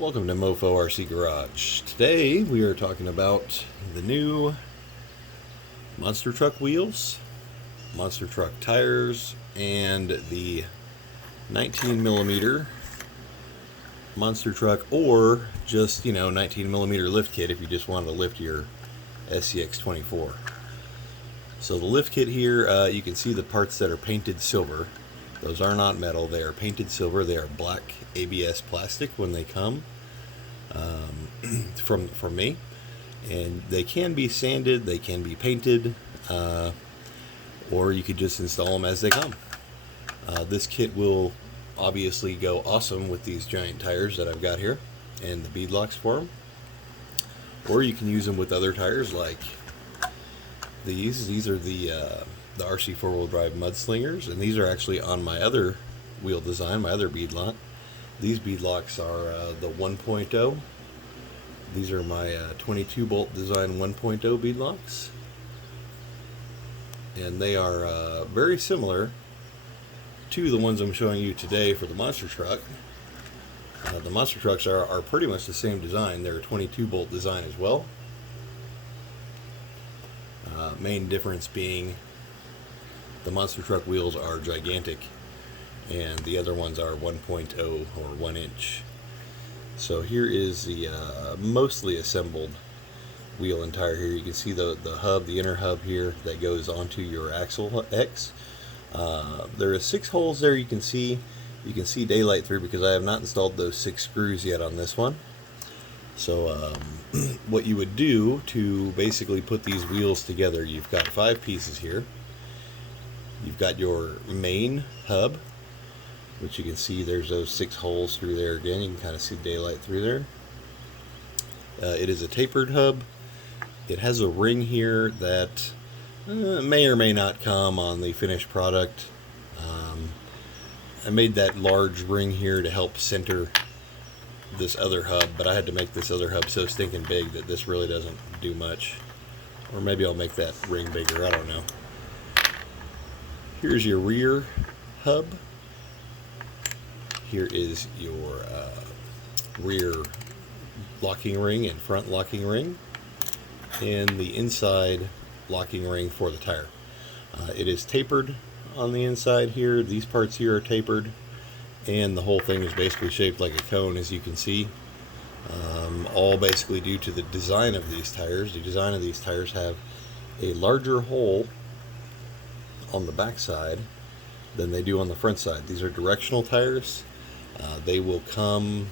Welcome to Mofo Rc Garage. Today we are talking about the new monster truck wheels, monster truck tires, and the 19mm monster truck, or just 19mm lift kit if you just wanted to lift your scx24. So the lift kit here, you can see the parts that are painted silver. Those are not metal, they are painted silver. They are black ABS plastic when they come from me, and they can be sanded, they can be painted, or you could just install them as they come. This kit will obviously go awesome with these giant tires that I've got here and the beadlocks for them, or you can use them with other tires like these. These are the RC four-wheel drive mudslingers, and these are actually on my other wheel design, my other beadlock. These beadlocks are the 1.0. These are my 22 bolt design 1.0 beadlocks, and they are very similar to the ones I'm showing you today for the monster truck. The monster trucks are pretty much the same design. They're a 22 bolt design as well. Main difference being the monster truck wheels are gigantic and the other ones are 1.0 or 1 inch. So here is the mostly assembled wheel and tire here. You can see the hub, the inner hub here that goes onto your Axial X. There are 6 holes there you can see daylight through because I have not installed those 6 screws yet on this one. So what you would do to basically put these wheels together, you've got 5 pieces here. You've got your main hub, which you can see there's those 6 holes through there again. You can kind of see daylight through there. It is a tapered hub. It has a ring here that may or may not come on the finished product. I made that large ring here to help center this other hub, but I had to make this other hub so stinking big that this really doesn't do much. Or maybe I'll make that ring bigger, I don't know. Here's your rear hub. Here is your rear locking ring and front locking ring, and the inside locking ring for the tire. It is tapered on the inside here. These parts here are tapered, and the whole thing is basically shaped like a cone, as you can see. All basically due to the design of these tires. The design of these tires have a larger hole on the back side than they do on the front side. These are directional tires. They will come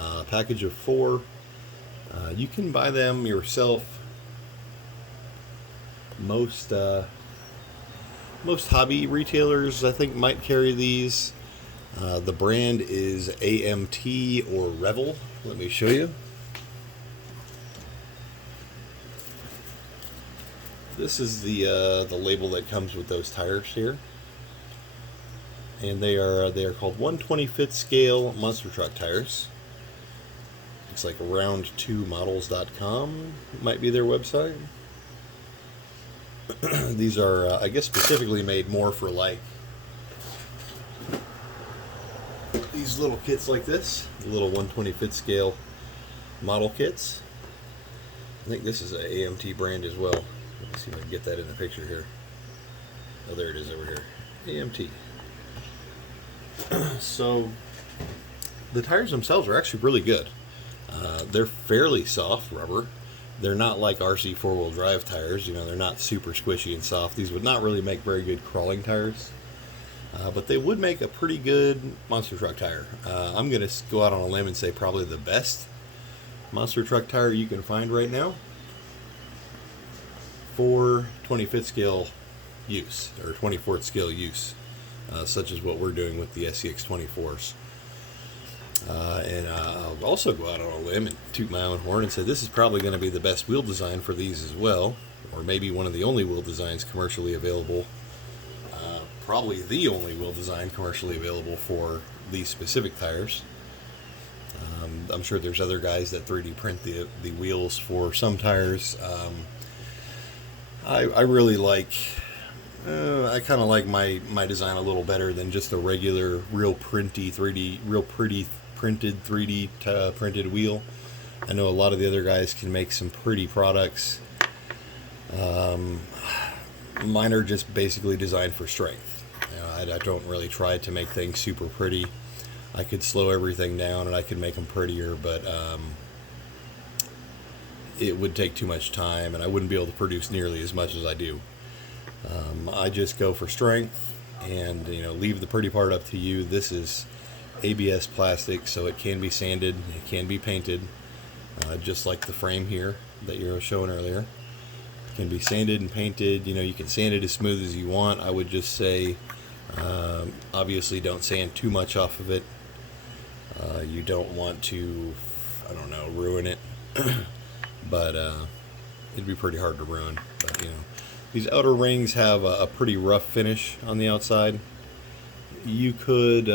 a package of 4. You can buy them yourself. Most hobby retailers, I think, might carry these. The brand is AMT or Revel. Let me show you. This is the label that comes with those tires here, and they are called 1/25th scale monster truck tires. It's like round2models.com might be their website. These are I guess specifically made more for like these little kits like this, the little 1/25th scale model kits. I think this is an AMT brand as well. Let me see if I can get that in the picture here. Oh, there it is over here. AMT. So the tires themselves are actually really good. They're fairly soft rubber. They're not like RC four-wheel drive tires. They're not super squishy and soft. These would not really make very good crawling tires. But they would make a pretty good monster truck tire. I'm going to go out on a limb and say probably the best monster truck tire you can find right now for 25th scale use, or 24th scale use, such as what we're doing with the scx24s. And I'll also go out on a limb and toot my own horn and say this is probably going to be the best wheel design for these as well, or maybe one of the only wheel designs commercially available. Probably the only wheel design commercially available for these specific tires. I'm sure there's other guys that 3D print the wheels for some tires. I really like, I kind of like my design a little better than just a regular, real pretty printed 3D printed wheel. I know a lot of the other guys can make some pretty products. Mine are just basically designed for strength. I don't really try to make things super pretty. I could slow everything down and I could make them prettier, but it would take too much time and I wouldn't be able to produce nearly as much as I do. I just go for strength and leave the pretty part up to you. This is ABS plastic, so it can be sanded, it can be painted, just like the frame here that you were showing earlier. It can be sanded and painted. You can sand it as smooth as you want. I would just say obviously don't sand too much off of it. You don't want to, I don't know, ruin it. But it'd be pretty hard to ruin. But these outer rings have a pretty rough finish on the outside. You could,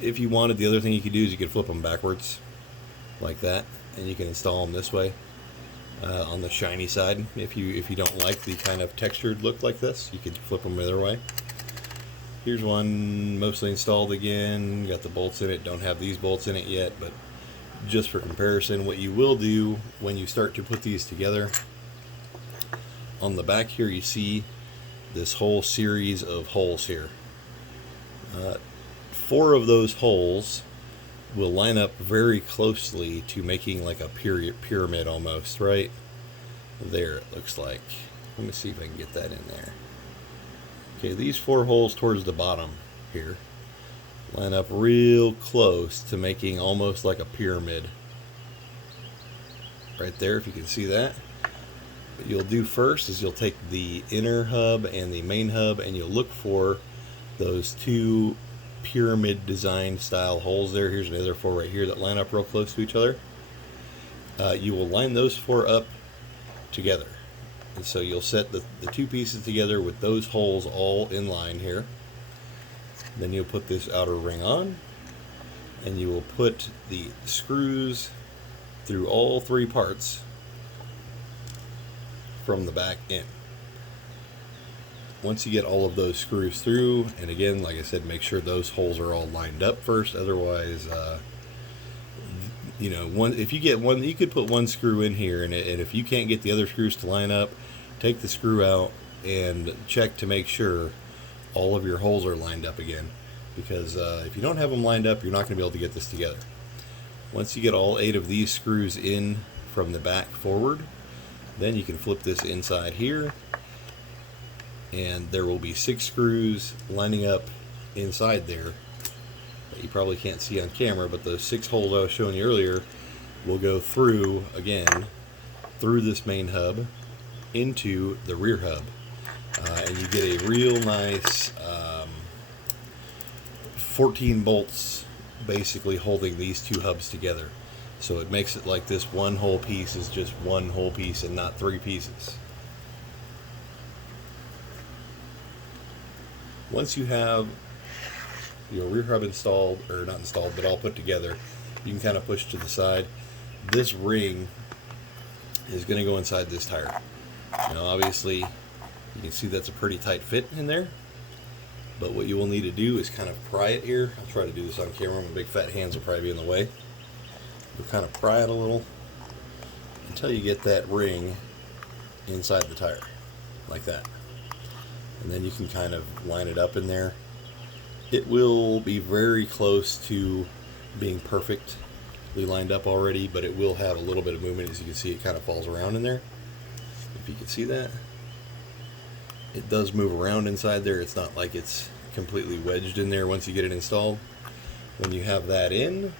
if you wanted, the other thing you could do is you could flip them backwards like that, and you can install them this way on the shiny side. If you don't like the kind of textured look like this, you could flip them the other way. Here's one mostly installed again. Got the bolts in it. Don't have these bolts in it yet, but just for comparison, what you will do when you start to put these together, on the back here you see this whole series of holes here. 4 of those holes will line up very closely to making like a pyramid almost, right? There it looks like. Let me see if I can get that in there. Okay, these 4 holes towards the bottom here line up real close to making almost like a pyramid. Right there, if you can see that. What you'll do first is you'll take the inner hub and the main hub and you'll look for those 2 pyramid design style holes there. Here's another 4 right here that line up real close to each other. You will line those 4 up together. And so you'll set the 2 pieces together with those holes all in line here. Then you'll put this outer ring on, and you will put the screws through all 3 parts from the back in. Once you get all of those screws through, and again, like I said, make sure those holes are all lined up first. Otherwise, if you get one, you could put 1 screw in here, and if you can't get the other screws to line up, take the screw out and check to make sure all of your holes are lined up again, because if you don't have them lined up, you're not going to be able to get this together. Once you get all 8 of these screws in from the back forward, then you can flip this inside here, and there will be 6 screws lining up inside there that you probably can't see on camera, but those 6 holes I was showing you earlier will go through, again, through this main hub into the rear hub. And you get a real nice 14 bolts basically holding these 2 hubs together. So it makes it like this one whole piece is just one whole piece and not 3 pieces. Once you have your rear hub installed, or not installed, but all put together, you can kind of push to the side. This ring is going to go inside this tire. Now obviously you can see that's a pretty tight fit in there, but what you will need to do is kind of pry it here. I'll try to do this on camera. My big fat hands will probably be in the way. You'll kind of pry it a little until you get that ring inside the tire, like that. And then you can kind of line it up in there. It will be very close to being perfectly lined up already, but it will have a little bit of movement. As you can see, it kind of falls around in there. If you can see that, it does move around inside there. It's not like it's completely wedged in there once you get it installed. When you have that in,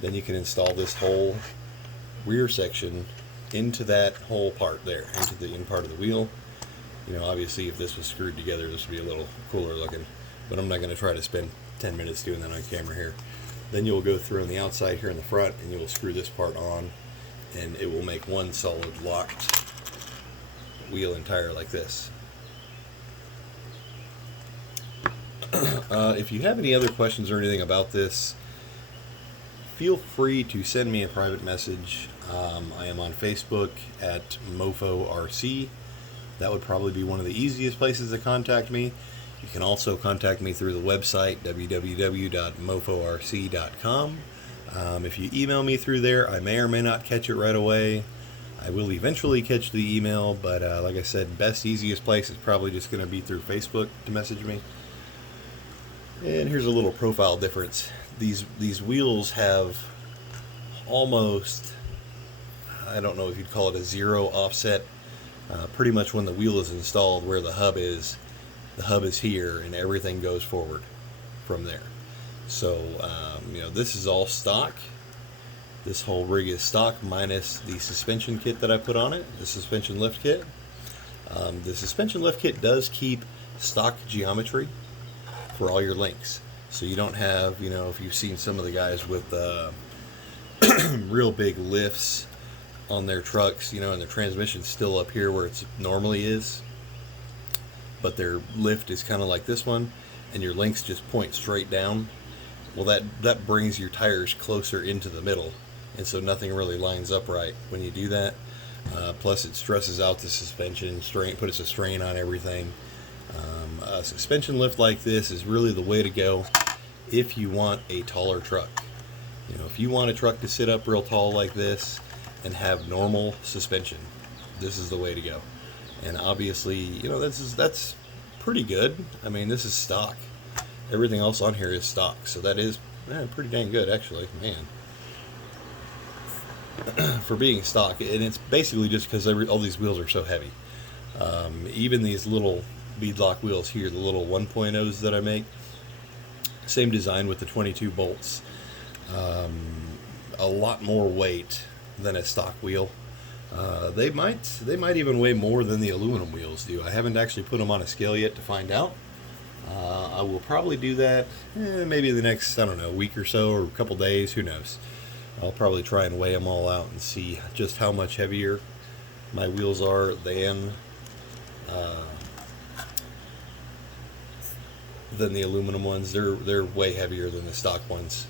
then you can install this whole rear section into that whole part there, into the in part of the wheel. Obviously if this was screwed together, this would be a little cooler looking, but I'm not going to try to spend 10 minutes doing that on camera here. Then you'll go through on the outside here in the front, and you will screw this part on, and it will make one solid locked wheel and tire like this. If you have any other questions or anything about this, feel free to send me a private message. I am on Facebook at Mofo Rc. That would probably be one of the easiest places to contact me. You can also contact me through the website www.moforc.com. If you email me through there, I may or may not catch it right away. I will eventually catch the email, but like I said, best, easiest place is probably just going to be through Facebook to message me. And here's a little profile difference. These wheels have almost, I don't know if you'd call it a zero offset. Pretty much when the wheel is installed, where the hub is here, and everything goes forward from there. So this is all stock. This whole rig is stock minus the suspension kit that I put on it, the suspension lift kit. The suspension lift kit does keep stock geometry for all your links. So you don't have, if you've seen some of the guys with real big lifts on their trucks, and the transmission's still up here where it normally is, but their lift is kind of like this one, and your links just point straight down. Well, that brings your tires closer into the middle, and so nothing really lines up right when you do that. Plus, it stresses out the suspension, puts a strain on everything. A suspension lift like this is really the way to go if you want a taller truck. If you want a truck to sit up real tall like this and have normal suspension, this is the way to go. And obviously, that's pretty good. I mean, this is stock. Everything else on here is stock, so that is pretty dang good, actually, man. For being stock, and it's basically just because all these wheels are so heavy. Even these little Beadlock wheels here, the little 1.0s that I make, same design with the 22 bolts. A lot more weight than a stock wheel. They might even weigh more than the aluminum wheels do. I haven't actually put them on a scale yet to find out. I will probably do that maybe the next, week or so, or a couple days, who knows. I'll probably try and weigh them all out and see just how much heavier my wheels are than the aluminum ones. They're way heavier than the stock ones,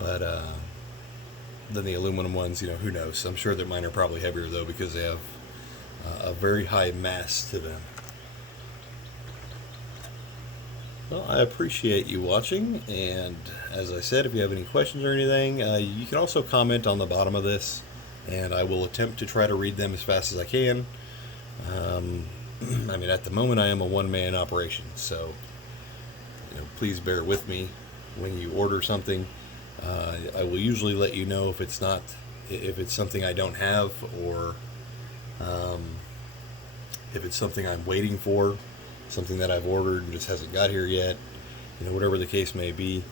but than the aluminum ones, who knows. I'm sure that mine are probably heavier though, because they have a very high mass to them. Well, I appreciate you watching, and as I said, if you have any questions or anything, you can also comment on the bottom of this, and I will attempt to try to read them as fast as I can. I mean, at the moment, I am a one-man operation, so please bear with me when you order something. I will usually let you know if it's something I don't have, or if it's something I'm waiting for, something that I've ordered and just hasn't got here yet, whatever the case may be.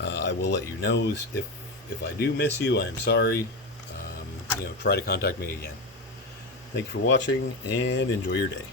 I will let you know. If I do miss you, I am sorry. Try to contact me again. Thank you for watching, and enjoy your day.